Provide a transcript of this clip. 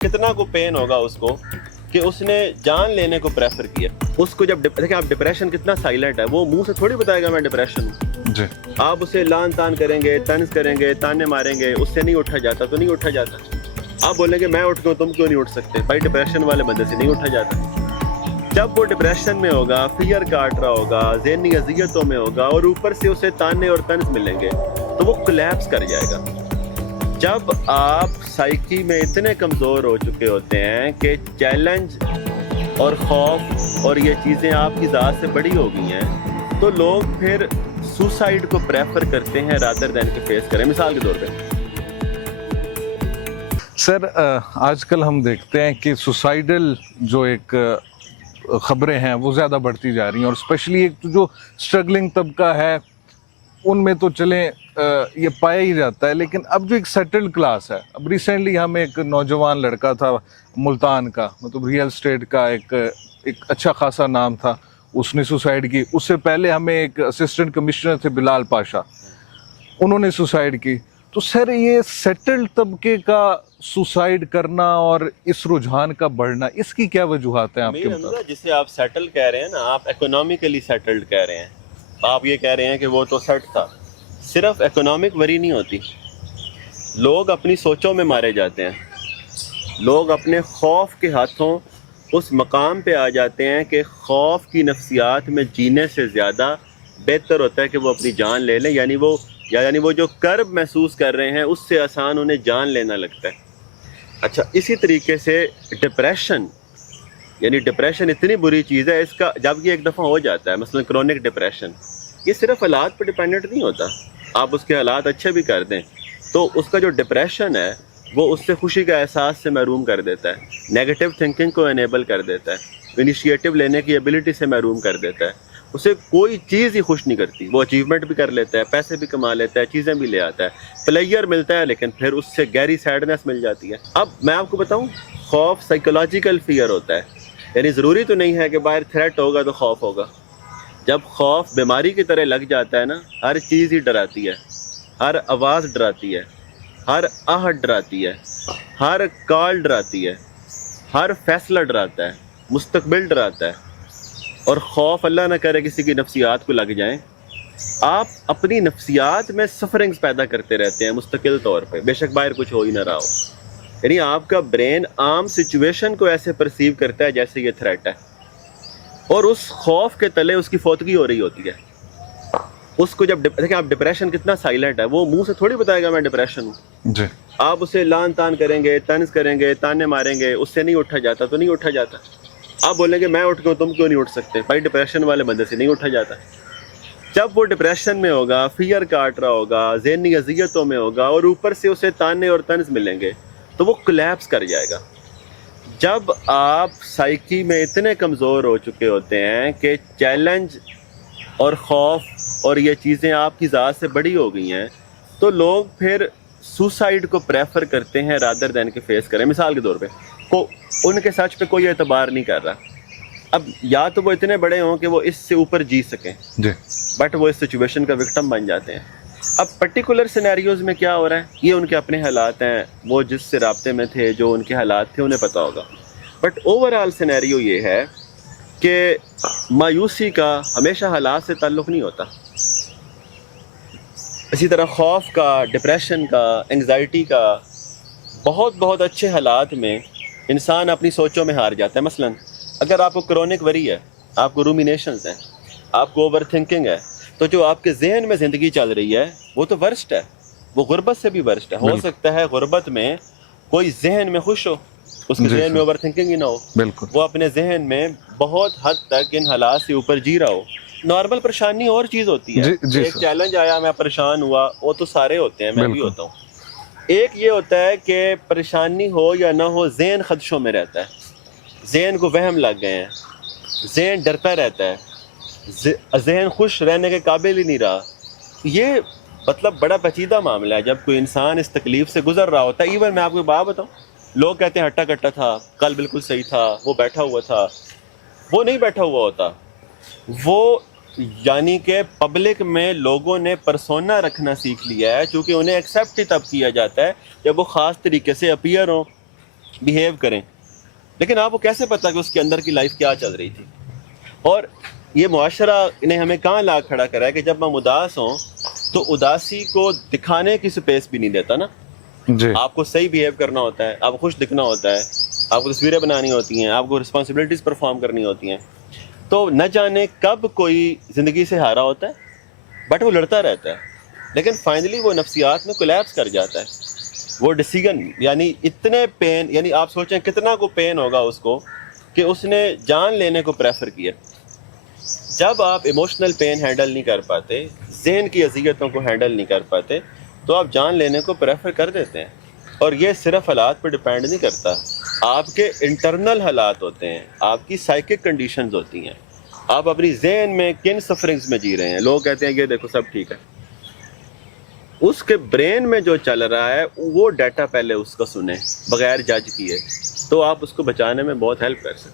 कितना को पेन होगा उसको कि उसने जान लेने को प्रेफर किया। उसको जब देखिए आप डिप्रेशन कितना साइलेंट है, वो मुंह से थोड़ी बताएगा मैं डिप्रेशन हूँ जी। आप उसे लान तान करेंगे, तंज करेंगे, ताने मारेंगे, उससे नहीं उठा जाता तो नहीं उठा जाता। आप बोलेंगे मैं उठ गया तुम क्यों नहीं उठ सकते, भाई डिप्रेशन वाले बंदे से नहीं उठा जाता। जब वो डिप्रेशन में होगा, फियर काट रहा होगा, ज़हनी अज़ियतों में होगा और ऊपर से उसे ताने और तंज मिलेंगे तो वो कोलैप्स कर जाएगा। जब आप साइकी में इतने कमज़ोर हो चुके होते हैं कि चैलेंज और खौफ और ये चीज़ें आपकी ज़ात से बड़ी हो गई हैं, तो लोग फिर सुसाइड को प्रेफर करते हैं रादर दैन के फेस करें। मिसाल के तौर पे सर, आजकल हम देखते हैं कि सुसाइडल जो एक ख़बरें हैं वो ज़्यादा बढ़ती जा रही हैं, और स्पेशली एक तो जो स्ट्रगलिंग तबका है उनमें तो चलें ये पाया ही जाता है, लेकिन अब जो एक सेटल्ड क्लास है, अब रिसेंटली हम एक नौजवान लड़का था मुल्तान का, मतलब रियल स्टेट का एक अच्छा खासा नाम था, उसने सुसाइड की। उससे पहले हमें एक असिस्टेंट कमिश्नर थे बिलाल पाशा, उन्होंने सुसाइड की। तो सर ये सेटल्ड तबके का सुसाइड करना और इस रुझान का बढ़ना, इसकी क्या वजूहात है आपके मुताबिक? जिसे आप सेटल कह रहे हैं ना, आप इकोनॉमिकली सेटल्ड कह रहे हैं। आप ये कह रहे हैं कि वो तो सेट था। सिर्फ इकोनॉमिक वरी नहीं होती, लोग अपनी सोचों में मारे जाते हैं। लोग अपने खौफ के हाथों उस मकाम पे आ जाते हैं कि खौफ की नफ्सियात में जीने से ज़्यादा बेहतर होता है कि वो अपनी जान ले लें। यानी वो जो कर्ब महसूस कर रहे हैं उससे आसान उन्हें जान लेना लगता है। अच्छा, इसी तरीके से डिप्रेशन इतनी बुरी चीज़ है, इसका जब ये एक दफ़ा हो जाता है, मसलन क्रोनिक डिप्रेशन, ये सिर्फ हालात पर डिपेंडेंट नहीं होता। आप उसके हालात अच्छे भी कर दें तो उसका जो डिप्रेशन है वो उससे खुशी का एहसास से महरूम कर देता है, नेगेटिव थिंकिंग को इनेबल कर देता है, इनिशिएटिव लेने की एबिलिटी से महरूम कर देता है। उसे कोई चीज़ ही खुश नहीं करती। वो अचीवमेंट भी कर लेता है, पैसे भी कमा लेता है, चीज़ें भी ले आता है, प्लेयर मिलता है, लेकिन फिर उससे गहरी सैडनेस मिल जाती है। अब मैं आपको बताऊँ, खौफ साइकोलॉजिकल फियर होता है, यानी ज़रूरी तो नहीं है कि बाहर थ्रेट होगा तो खौफ होगा। जब खौफ बीमारी की तरह लग जाता है ना, हर चीज़ ही डराती है, हर आवाज़ डराती है, हर आहट डराती है, हर कॉल डराती है, हर फैसला डराता है, मुस्तकबिल डराता है। और खौफ अल्लाह ना करे किसी की नफ्सियात को लग जाए। आप अपनी नफ्सियात में सफरिंग्स पैदा करते रहते हैं मुस्तकिल तौर पे, बेशक बाहर कुछ हो ही ना रहा हो। यानी आपका ब्रेन आम सिचुएशन को ऐसे परसीव करता है जैसे ये थ्रेट है, और उस खौफ के तले उसकी फौतगी हो रही होती है। उसको जब देखिए आप डिप्रेशन कितना साइलेंट है, वो मुंह से थोड़ी बताएगा मैं डिप्रेशन हूँ जी। आप उसे लान तान करेंगे, तंज करेंगे, ताने मारेंगे, उससे नहीं उठा जाता तो नहीं उठा जाता। आप बोलेंगे मैं उठ गया तुम क्यों नहीं उठ सकते, भाई डिप्रेशन वाले बंदे से नहीं उठा जाता। जब वो डिप्रेशन में होगा, फियर काट रहा होगा, ज़हनी अज़ियतों में होगा और ऊपर से उसे ताने और तंज मिलेंगे तो वो कोलैप्स कर जाएगा। जब आप साइकी में इतने कमज़ोर हो चुके होते हैं कि चैलेंज और खौफ और ये चीज़ें आपकी ज़ात से बड़ी हो गई हैं, तो लोग फिर सुसाइड को प्रेफर करते हैं रादर दैन के फेस करें। मिसाल के तौर पे उनके सच पे कोई एतबार नहीं कर रहा। अब या तो वो इतने बड़े हों कि वो इससे ऊपर जी सकें जी, बट वो इस सिचुएशन का विक्टिम बन जाते हैं। अब पर्टिकुलर सिनेरियोज़ में क्या हो रहा है, ये उनके अपने हालात हैं, वो जिससे राब्ते में थे, जो उनके हालात थे उन्हें पता होगा। बट ओवरऑल सिनेरियो ये है कि मायूसी का हमेशा हालात से ताल्लुक़ नहीं होता। इसी तरह खौफ का, डिप्रेशन का, एंग्जाइटी का, बहुत अच्छे हालात में इंसान अपनी सोचों में हार जाता है। मसलन अगर आपको क्रोनिक वरी है, आपको रूमिनेशंस हैं, आपको ओवर थिंकिंग है, तो जो आपके जहन में ज़िंदगी चल रही है वो तो वर्स्ट है, वो गुर्बत से भी वर्स्ट है। हो सकता है गुर्बत में कोई जहन में खुश हो, उसके जहन में ओवर थिंकिंग ही ना हो, बिल्कुल वो अपने जहन में बहुत हद तक इन हालात से ऊपर जी रहा हो। नॉर्मल परेशानी और चीज़ होती है, एक चैलेंज आया, मैं परेशान हुआ, वो तो सारे होते हैं, मैं भी होता हूँ। एक ये होता है कि परेशानी हो या ना हो, जहन खदशों में रहता है, जहन को वहम लग गए हैं, जहन डरता रहता है, जहन खुश रहने के काबिल ही नहीं रहा। ये मतलब बड़ा पेचीदा मामला है जब कोई इंसान इस तकलीफ से गुजर रहा होता है। इवन मैं आपको बात बताऊँ, लोग कहते हैं हट्टा कट्टा था, कल बिल्कुल सही था, वो बैठा हुआ था, वो नहीं बैठा हुआ होता। वो यानी कि पब्लिक में लोगों ने परसोना रखना सीख लिया है, क्योंकि उन्हें एक्सेप्ट ही तब किया जाता है जब वो ख़ास तरीके से अपीयर हो, بیہیو کریں, لیکن آپ کو کیسے پتا کہ اس کے اندر کی لائف کیا چل رہی تھی؟ اور یہ معاشرہ نے ہمیں کہاں لا کھڑا کرا ہے کہ جب ہم اداس ہوں تو اداسی کو دکھانے کی سپیس بھی نہیں دیتا نا. جی آپ کو صحیح بیہیو کرنا ہوتا ہے, آپ کو خوش دکھنا ہوتا ہے, آپ کو تصویریں بنانی ہوتی ہیں, آپ کو رسپانسبلٹیز پرفارم کرنی ہوتی ہیں. تو نہ جانے کب کوئی زندگی سے ہارا ہوتا ہے, بٹ وہ لڑتا رہتا ہے, لیکن فائنلی وہ نفسیات میں کولیپس کر جاتا ہے. وہ ڈیسیژن یعنی اتنے پین, یعنی آپ سوچیں کتنا کو پین ہوگا اس کو کہ اس نے جان لینے کو پریفر کیا. جب آپ ایموشنل پین ہینڈل نہیں کر پاتے, ذہن کی اذیتوں کو ہینڈل نہیں کر پاتے, تو آپ جان لینے کو پریفر کر دیتے ہیں. اور یہ صرف حالات پہ ڈیپینڈ نہیں کرتا, آپ کے انٹرنل حالات ہوتے ہیں, آپ کی سائیکک کنڈیشنز ہوتی ہیں, آپ اپنی ذہن میں کن سفرنگز میں جی رہے ہیں. لوگ کہتے ہیں کہ دیکھو سب ٹھیک ہے, اس کے برین میں جو چل رہا ہے وہ ڈیٹا پہلے اس کا سنیں بغیر جج کیے, تو آپ اس کو بچانے میں بہت ہیلپ کر سکتے ہیں.